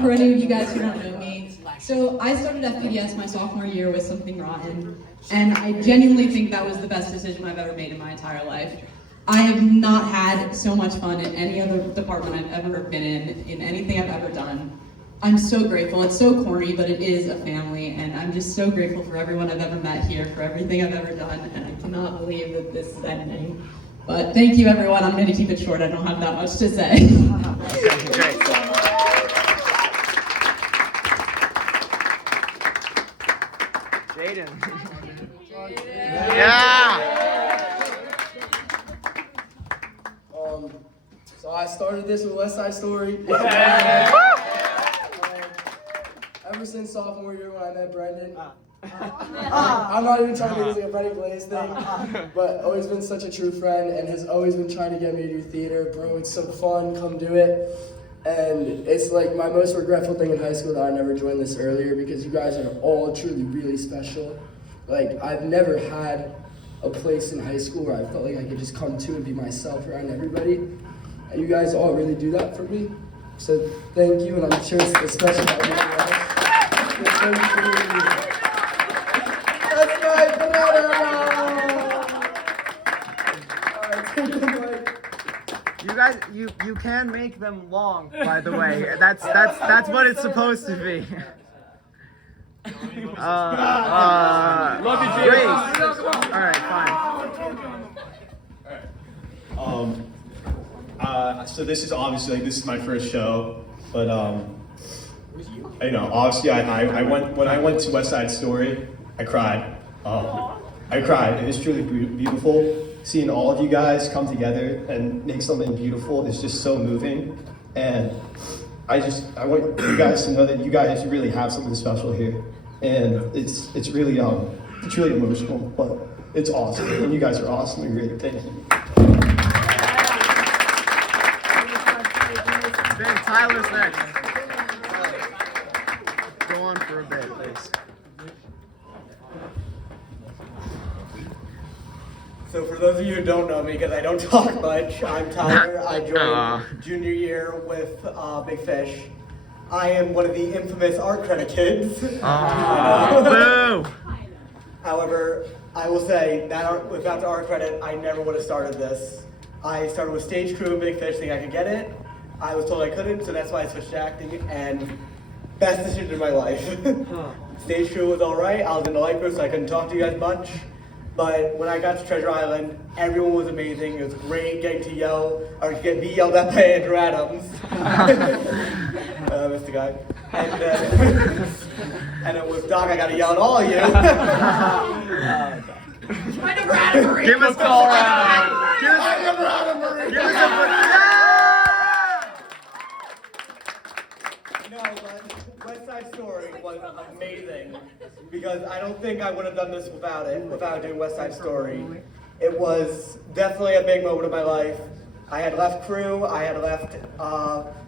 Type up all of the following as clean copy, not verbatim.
for any of you guys who don't know me. So I started FPDS my sophomore year with Something Rotten, and I genuinely think that was the best decision I've ever made in my entire life. I have not had so much fun in any other department I've ever been in anything I've ever done. I'm so grateful. It's so corny, but it is a family, and I'm just so grateful for everyone I've ever met here, for everything I've ever done, and I cannot believe that this is ending. But thank you, everyone. I'm going to keep it short. I don't have that much to say. Great. Jaden. Yeah. So I started this with West Side Story. Ever since sophomore year when I met Brendan. I'm not even trying to make this like a Brendan Glaze thing, but always been such a true friend and has always been trying to get me to do theater. Bro, it's so fun, come do it. And it's like my most regretful thing in high school that I never joined this earlier, because you guys are all truly really special. Like, I've never had a place in high school where I felt like I could just come to and be myself around everybody. And you guys all really do that for me. So thank you, and I'm sure it's especially for everyone else. Thank you for being here. That's my banana! You guys, you can make them long, by the way. That's what it's supposed to be. Love you, Grace. All right, fine. So this is obviously this is my first show, but you know, obviously I went when I went to West Side Story, I cried. I cried. It was truly beautiful. Seeing all of you guys come together and make something beautiful is just so moving, and I want you guys to know that you guys really have something special here, and it's really emotional, but it's awesome, and you guys are awesome and great. Thank you. Then Tyler's next. Go on for a bit, please. So for those of you who don't know me, because I don't talk much, I'm Tyler. I joined junior year with Big Fish. I am one of the infamous art credit kids. Boo! However, I will say that without the art credit, I never would have started this. I started with stage crew and Big Fish, thinking I could get it. I was told I couldn't, so that's why I switched to acting, and best decision in my life. Stage crew was all right. I was in the light group, so I couldn't talk to you guys much. But when I got to Treasure Island, everyone was amazing. It was great getting to yell, or get me yelled at by Andrew Adams. Mr. Guy. And it was Doc, I got to yell at all of you. Give us Colorado. Give us No, but West Side Story was amazing, because I don't think I would have done this without doing West Side Story. It was definitely a big moment of my life. I had left crew, I had left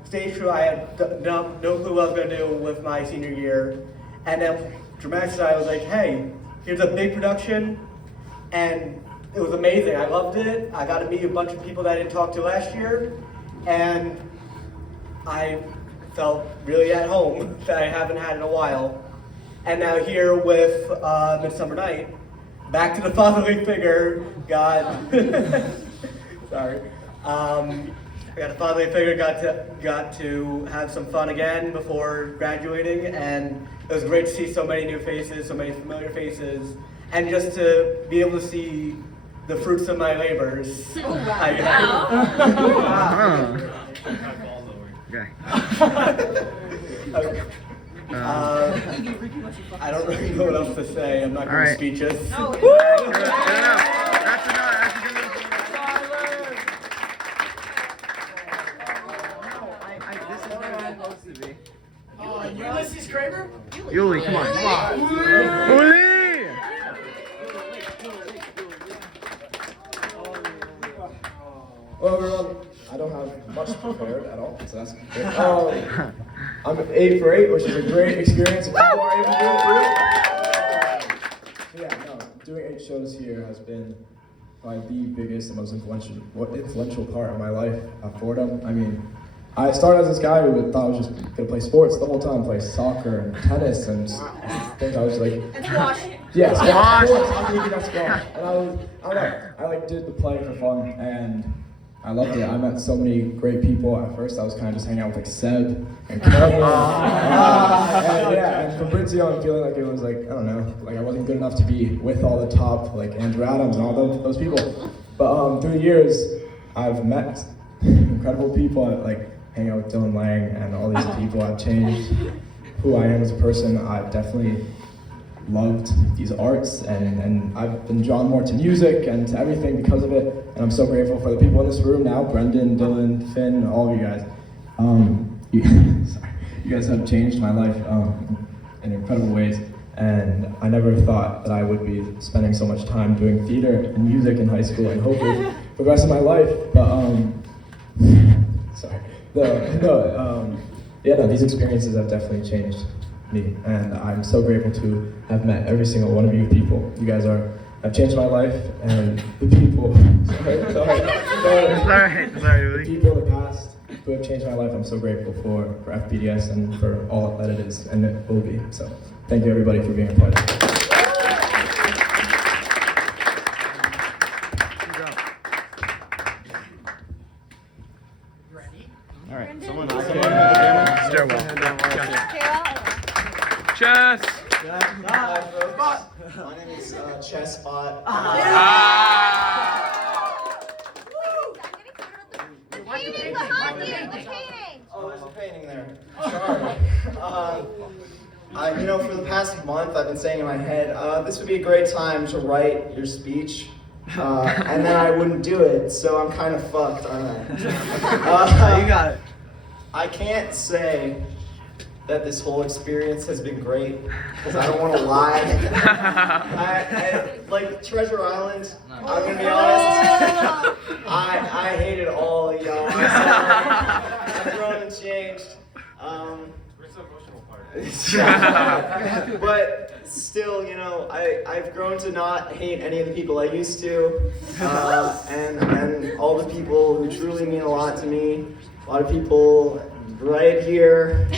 stage crew, I had no clue what I was going to do with my senior year. And then Dramatics I was like, hey, here's a big production, and it was amazing. I loved it. I got to meet a bunch of people that I didn't talk to last year, and I felt really at home that I haven't had in a while. And now here with Midsummer Night, back to the fatherly figure, God. Sorry. I got a fatherly figure, got to have some fun again before graduating, and it was great to see so many new faces, so many familiar faces, and just to be able to see the fruits of my labors. Oh, wow. Okay. I don't really know what else to say. I'm not going to speeches. That's enough. That's good enough. This is where it's supposed to be. Ulysses Kramer? Yuli, come on. Yuli! Well, everyone, I don't have much prepared at all, so that's great. I'm 8 for 8, which is a great experience. If people are able to do it. Yeah, no, doing 8 shows here has been probably the biggest and most influential part of my life. Fordham, I mean, I started as this guy who thought I was just gonna play sports the whole time, play soccer and tennis and things. I was like, And squash. yeah, squash. I'm really good at squash. And I don't know, I like did the play for fun and I loved it. I met so many great people. At first, I was kind of just hanging out with like Seb and Kevin. And from Brizio, I'm feeling like it was like, I don't know, like I wasn't good enough to be with all the top, like Andrew Adams and all those people. But through the years, I've met incredible people. I like hang out with Dylan Lang and all these people. I've changed who I am as a person. I've definitely loved these arts and I've been drawn more to music and to everything because of it, and I'm so grateful for the people in this room now, Brendan, Dylan, Finn, all of you guys. You guys have changed my life in incredible ways, and I never thought that I would be spending so much time doing theater and music in high school and hopefully for the rest of my life, but these experiences have definitely changed me, and I'm so grateful to have met every single one of you people. You guys have changed my life, and the people, the people in the past who have changed my life, I'm so grateful for FPDS and for all that it is, and it will be. So thank you everybody for being a part of it. All right, someone stairwell. Chess. My name is Chess Bot. The painting behind you, the painting. Oh, there's a painting there. Sorry. For the past month, I've been saying in my head, this would be a great time to write your speech, and then I wouldn't do it, so I'm kind of fucked, aren't I? You got it. I can't say that this whole experience has been great, because I don't want to lie. Like Treasure Island, I'm gonna be honest, I hate it all, y'all. I'm sorry. I've grown and changed. But still, I've grown to not hate any of the people I used to, and all the people who truly mean a lot to me. A lot of people right here,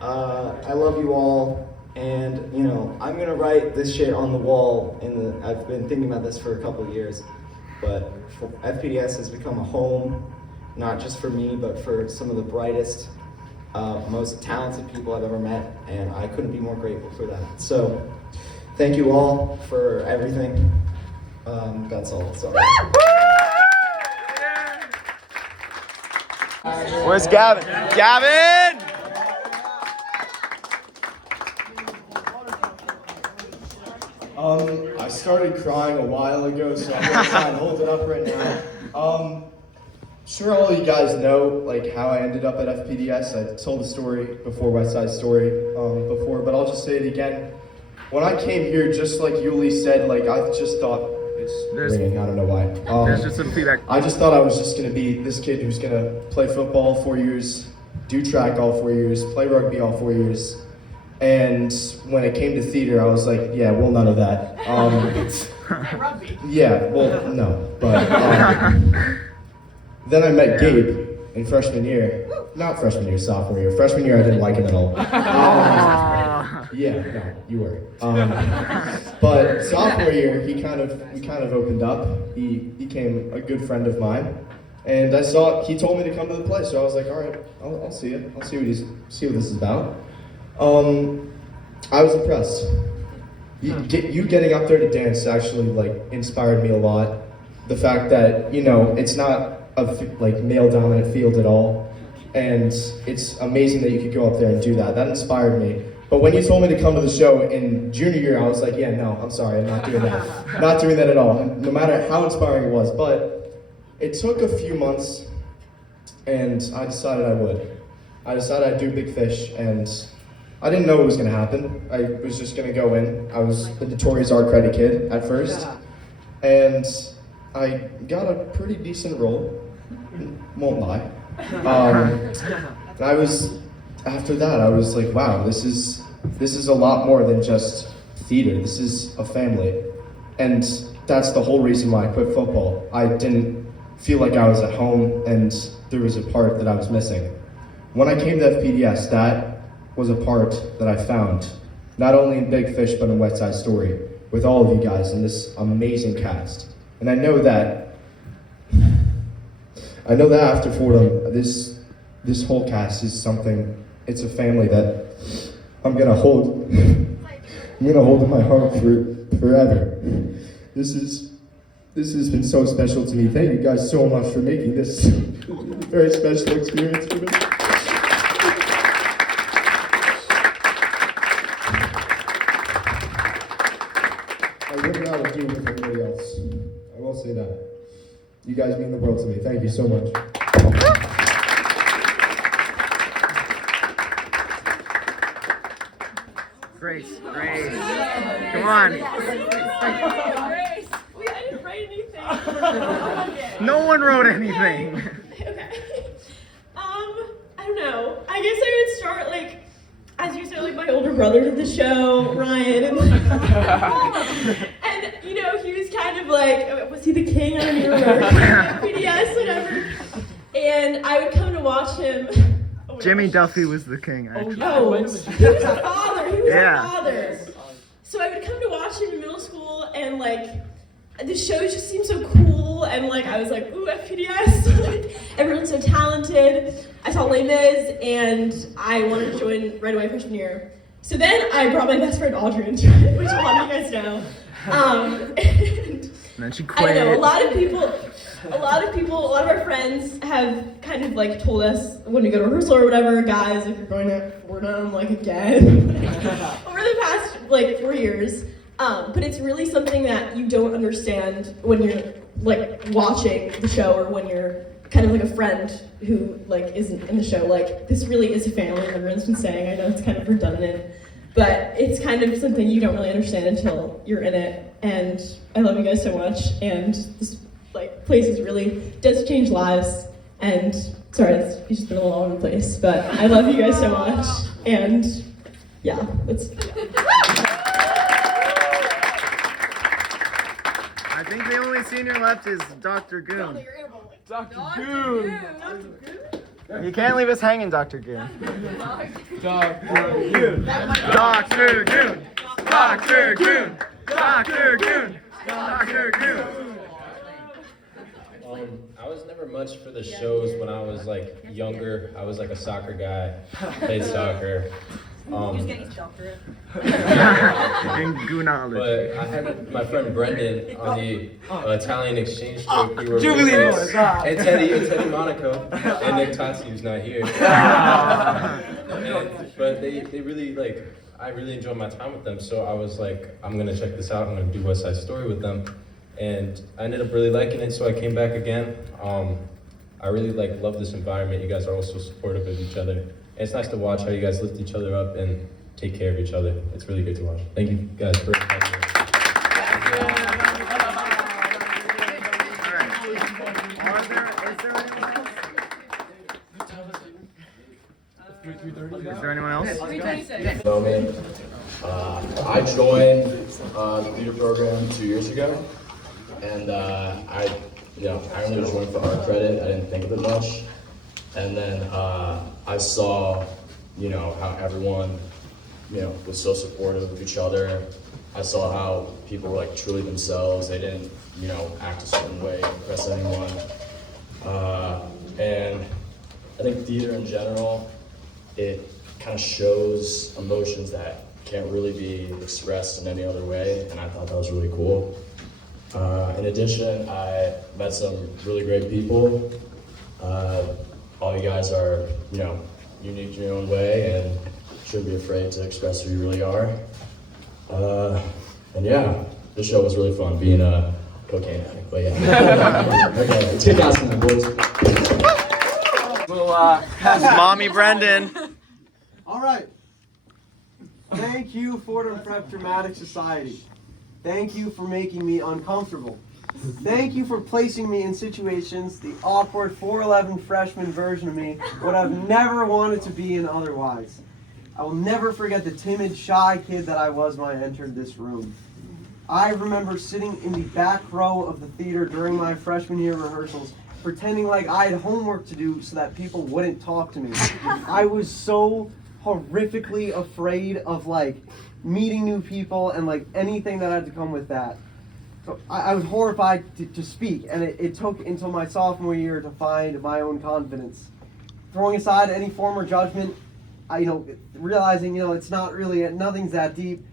I love you all, and I'm gonna write this shit on the wall. I've been thinking about this for a couple of years, but FPDS has become a home, not just for me, but for some of the brightest, most talented people I've ever met, and I couldn't be more grateful for that. So, thank you all for everything. That's all. Sorry. Where's Gavin? Gavin! I started crying a while ago, so I'm gonna try and hold it up right now. Sure, all you guys know like how I ended up at FPDS. I told the story before, West Side Story before, but I'll just say it again. When I came here, just like Yuli said, like I just thought it's ringing. I don't know why. There's just some feedback. I just thought I was just gonna be this kid who's gonna play football 4 years, do track all 4 years, play rugby all 4 years. And when it came to theater, I was like, yeah, well, none of that. Rugby. Yeah, well, no, but then I met Gabe in freshman year. Not freshman year, sophomore year. Freshman year, I didn't like him at all. Yeah, no, you were. But sophomore year, we kind of opened up. He became a good friend of mine, and he told me to come to the play, so I was like, all right, I'll see it. I'll see what this is about. I was impressed. You getting up there to dance actually inspired me a lot. The fact that it's not a male dominant field at all, and it's amazing that you could go up there and do that. That inspired me. But when you told me to come to the show in junior year, I was like, yeah, no, I'm sorry, I'm not doing that. Not doing that at all, no matter how inspiring it was. But it took a few months, and I decided I would. I decided I'd do Big Fish, and I didn't know what was going to happen. I was just going to go in. I was a notorious art credit kid at first, and I got a pretty decent role, won't lie. After that, I was like, wow, this is a lot more than just theater. This is a family. And that's the whole reason why I quit football. I didn't feel like I was at home, and there was a part that I was missing. When I came to FPDS, that was a part that I found, not only in Big Fish, but in West Side Story, with all of you guys in this amazing cast. And I know that after Fordham, this whole cast is something, it's a family that I'm gonna hold in my heart forever. This has been so special to me. Thank you guys so much for making this a very special experience for me. I wouldn't know how to do it with anybody else. I will say that. You guys mean the world to me. Thank you so much. Grace. Come on. Grace. I didn't write anything. No one wrote anything. Okay. I don't know. I guess I would start as you said, my older brother did the show, Ryan, and he was kind of was he the king? I don't even remember. PDS, whatever. And I would come to watch him. Jimmy Duffy was the king, actually. Oh, he was the father. He was the father. So I would come to watch him in middle school, and the shows just seemed so cool, and I was like, ooh, FPDS. Everyone's so talented. I saw Les Mis, and I wanted to join right away freshman year. So then I brought my best friend Audrey into it, which a lot of you guys know. And then she quit. I know a lot of our friends have kind of told us when we go to rehearsal or whatever, guys, if you're going to Fordham again over the past 4 years. But it's really something that you don't understand when you're watching the show, or when you're kind of a friend who isn't in the show. This really is a family, and everyone's been saying. I know it's kind of redundant, but it's kind of something you don't really understand until you're in it. And I love you guys so much, and this place really does change lives. And sorry, it's just been a little all over the place, but I love you guys so much. And yeah, that's. I think the only senior left is Dr. Goon. Dr. Goon. You can't leave us hanging, Dr. Goon. Dr. Goon. Dr. Goon. Dr. Goon. Dr. Goon. Dr. Goon. I was never much for the shows when I was younger. I was a soccer guy, played soccer. In Goon knowledge. But I had my friend Brendan on the Italian exchange trip. We were Jubilee with boys. and Teddy Monaco, and Nick Tozzi, who's not here. But they really I really enjoyed my time with them. So I was I'm gonna check this out. I'm gonna do West Side Story with them, and I ended up really liking it. So I came back again. I really love this environment. You guys are also supportive of each other. And it's nice to watch how you guys lift each other up and take care of each other. It's really good to watch. Thank you guys for having me. Is there anyone else? Know me. I joined the theater program 2 years ago, and I only joined for art credit. I didn't think of it much, and then I saw, how everyone, was so supportive of each other. I saw how people were truly themselves. They didn't, act a certain way, impress anyone, and I think theater in general, it kind of shows emotions that can't really be expressed in any other way, and I thought that was really cool. In addition, I met some really great people. All you guys are, unique in your own way, and shouldn't be afraid to express who you really are. And yeah, this show was really fun, being a cocaine addict, but yeah. Okay, let's get down some boys. We'll Mommy Brendan. All right. Thank you, Fordham Prep Dramatic Society. Thank you for making me uncomfortable. Thank you for placing me in situations the awkward 4'11" freshman version of me would have never wanted to be in otherwise. I will never forget the timid, shy kid that I was when I entered this room. I remember sitting in the back row of the theater during my freshman year rehearsals, pretending like I had homework to do so that people wouldn't talk to me. I was so horrifically afraid of like meeting new people and like anything that had to come with that. So I was horrified to speak, and it took until my sophomore year to find my own confidence. Throwing aside any former judgment, realizing, it's not really, nothing's that deep,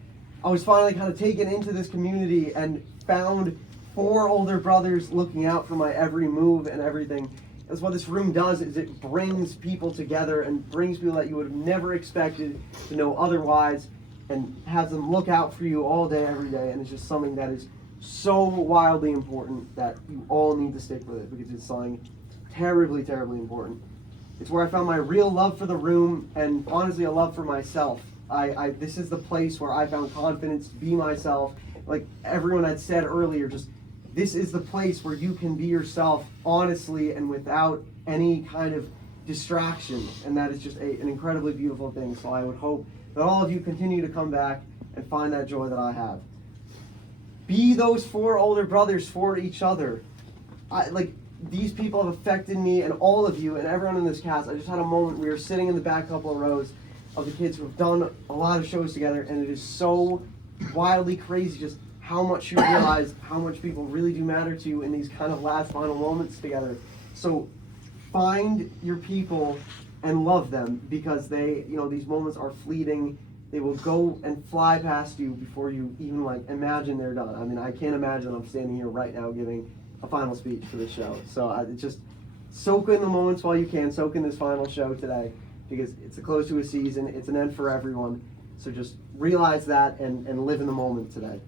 I was finally kind of taken into this community and found 4 older brothers looking out for my every move and everything. That's what this room does, is it brings people together and brings people that you would have never expected to know otherwise, and has them look out for you all day, every day. And it's just something that is so wildly important that you all need to stick with it, because it's something terribly, terribly important. It's where I found my real love for the room, and honestly a love for myself. This is the place where I found confidence to be myself. Like everyone had said earlier, just this is the place where you can be yourself honestly and without any kind of distraction, and that is just an incredibly beautiful thing. So I would hope that all of you continue to come back and find that joy that I have. Be those 4 older brothers for each other. These people have affected me, and all of you and everyone in this cast. I just had a moment, we were sitting in the back couple of rows of the kids who have done a lot of shows together, and it is so wildly crazy just how much you realize how much people really do matter to you in these kind of last final moments together. So find your people and love them, because these moments are fleeting. They will go and fly past you before you even imagine they're done. I mean, I can't imagine I'm standing here right now giving a final speech for the show. So just soak in the moments while you can. Soak in this final show today, because it's a close to a season. It's an end for everyone. So just realize that and live in the moment today.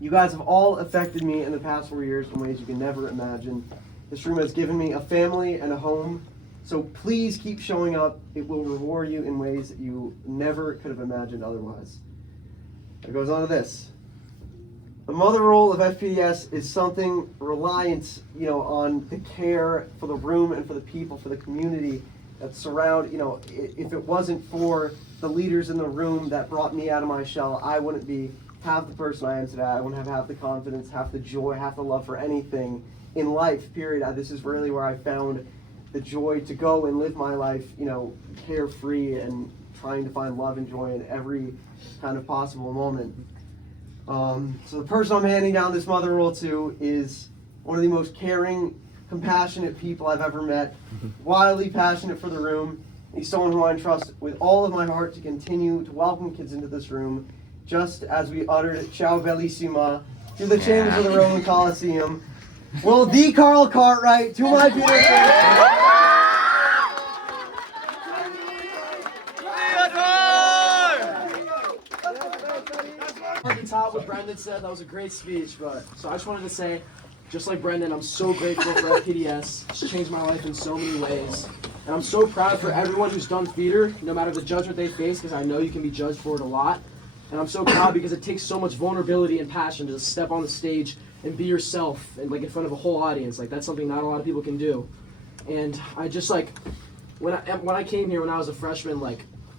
You guys have all affected me in the past 4 years in ways you can never imagine. This room has given me a family and a home. So please keep showing up. It will reward you in ways that you never could have imagined otherwise. It goes on to this. The mother role of FPDS is something reliant, on the care for the room and for the people, for the community that surround, if it wasn't for the leaders in the room that brought me out of my shell, I wouldn't be half the person I am today. I wouldn't have half the confidence, half the joy, half the love for anything in life, period. This is really where I found the joy to go and live my life, carefree and trying to find love and joy in every kind of possible moment. So the person I'm handing down this mother role to is one of the most caring, compassionate people I've ever met, wildly passionate for the room. He's someone who I entrust with all of my heart to continue to welcome kids into this room, just as we uttered Ciao Bellissima through the chambers of the Roman Colosseum. Will the Carl Cartwright, to my beautiful... At the top, what Brendan said, that was a great speech. So I just wanted to say, just like Brendan, I'm so grateful for FPDS. It's changed my life in so many ways. And I'm so proud for everyone who's done theater, no matter the judgment they face, because I know you can be judged for it a lot. And I'm so proud because it takes so much vulnerability and passion to step on the stage and be yourself and in front of a whole audience. That's something not a lot of people can do. And I just when I came here when I was a freshman,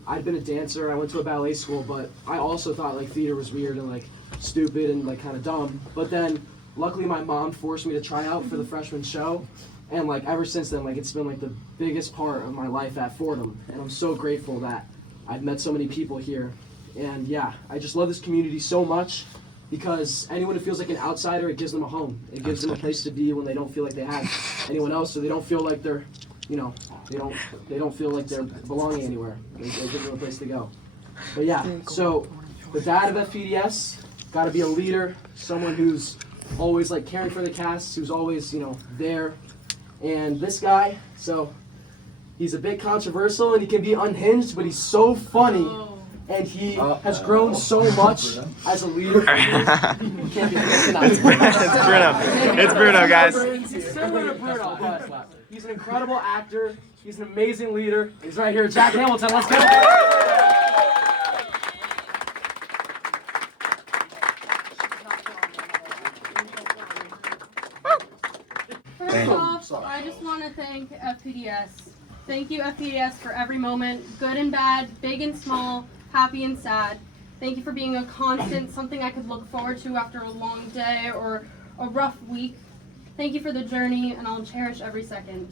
I'd been a dancer, I went to a ballet school, but I also thought theater was weird and stupid and kind of dumb. But then luckily my mom forced me to try out for the freshman show, and ever since then it's been the biggest part of my life at Fordham, and I'm so grateful that I've met so many people here. And yeah, I just love this community so much, because anyone who feels like an outsider, it gives them a home. It gives them a place to be when they don't feel like they have anyone else, so they don't feel like they're they don't feel like they're belonging anywhere. They give them a place to go. But yeah, so the dad of FPDS, got to be a leader, someone who's always caring for the cast, who's always there. And this guy, so he's a bit controversial and he can be unhinged, but he's so funny. And he has grown so much as a leader. It's Bruno. It's Bruno, guys. He's similar to Bruno, but he's an incredible actor. He's an amazing leader. He's right here, Jack Hamilton. Let's go. First off, I just want to thank FPDS. Thank you, FPDS, for every moment, good and bad, big and small, happy and sad. Thank you for being a constant, something I could look forward to after a long day or a rough week. Thank you for the journey, and I'll cherish every second.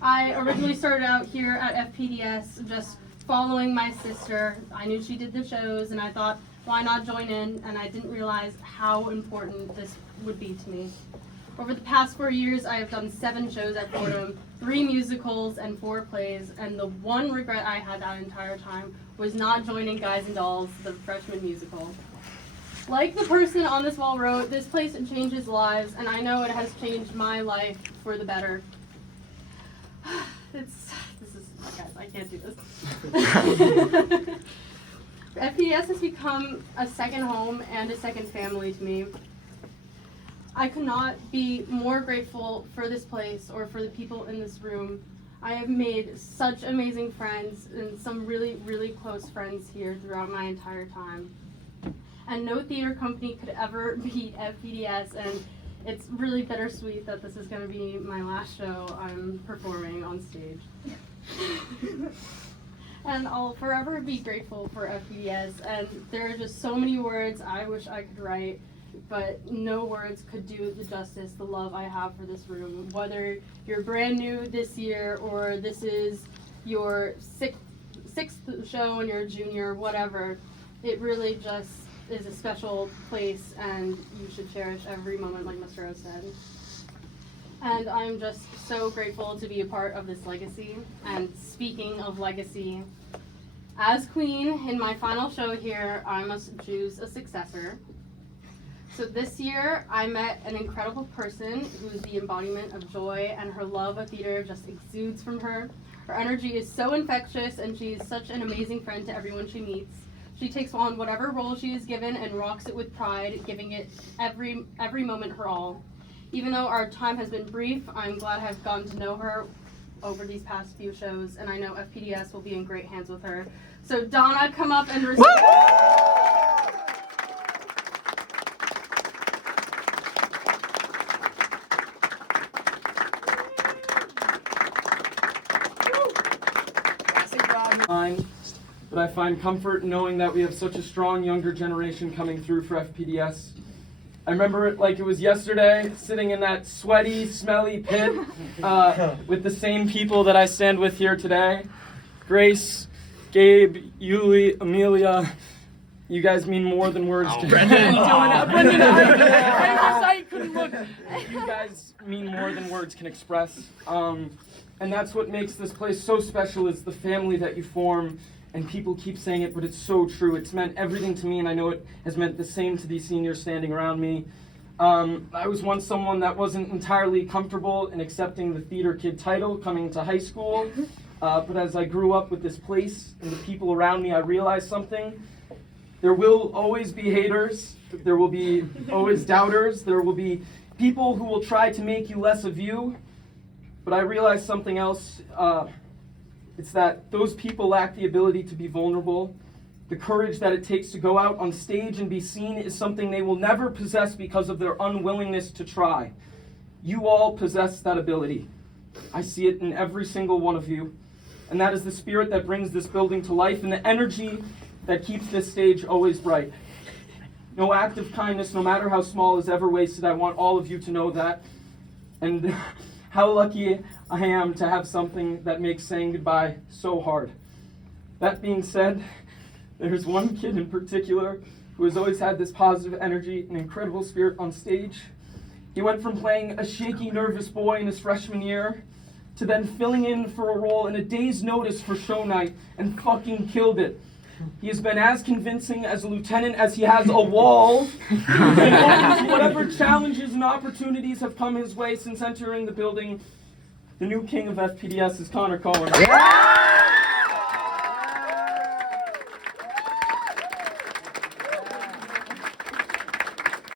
I originally started out here at FPDS just following my sister. I knew she did the shows, and I thought, why not join in? And I didn't realize how important this would be to me. Over the past 4 years, I have done 7 shows at Fordham, 3 musicals, and 4 plays, and the one regret I had that entire time was not joining Guys and Dolls, the freshman musical. Like the person on this wall wrote, this place changes lives, and I know it has changed my life for the better. Guys, I can't do this. FPDS has become a second home and a second family to me. I could not be more grateful for this place or for the people in this room. I have made such amazing friends and some really, really close friends here throughout my entire time. And no theater company could ever beat FPDS, and it's really bittersweet that this is going to be my last show I'm performing on stage. And I'll forever be grateful for FPDS, and there are just so many words I wish I could write, but no words could do the justice, the love I have for this room. Whether you're brand new this year or this is your sixth show and you're a junior, whatever, it really just is a special place, and you should cherish every moment, like Mr. O said. And I'm just so grateful to be a part of this legacy. And speaking of legacy, as queen in my final show here, I must choose a successor. So this year, I met an incredible person who is the embodiment of joy, and her love of theater just exudes from her. Her energy is so infectious, and she is such an amazing friend to everyone she meets. She takes on whatever role she is given and rocks it with pride, giving it every moment her all. Even though our time has been brief, I'm glad I've gotten to know her over these past few shows, and I know FPDS will be in great hands with her. So Donna, come up and receive. But I find comfort in knowing that we have such a strong younger generation coming through for FPDS. I remember it like it was yesterday, sitting in that sweaty, smelly pit with the same people that I stand with here today. Grace, Gabe, Yuli, Amelia, you guys mean more than words can... Brendan! I couldn't look. You guys mean more than words can express. And that's what makes this place so special, is the family that you form. And people keep saying it, but it's so true. It's meant everything to me, and I know it has meant the same to these seniors standing around me. I was once someone that wasn't entirely comfortable in accepting the theater kid title coming to high school. But as I grew up with this place and the people around me, I realized something. There will always be haters. There will be always doubters. There will be people who will try to make you less of you. But I realized something else. It's that those people lack the ability to be vulnerable. The courage that it takes to go out on stage and be seen is something they will never possess because of their unwillingness to try. You all possess that ability. I see it in every single one of you. And that is the spirit that brings this building to life and the energy that keeps this stage always bright. No act of kindness, no matter how small, is ever wasted. I want all of you to know that. And how lucky I am to have something that makes saying goodbye so hard. That being said, there's one kid in particular who has always had this positive energy and incredible spirit on stage. He went from playing a shaky, nervous boy in his freshman year to then filling in for a role in a day's notice for show night and fucking killed it. He has been as convincing as a lieutenant as he has a wall. And whatever challenges and opportunities have come his way since entering the building, the new king of FPDS is Connor Cohen. Yeah!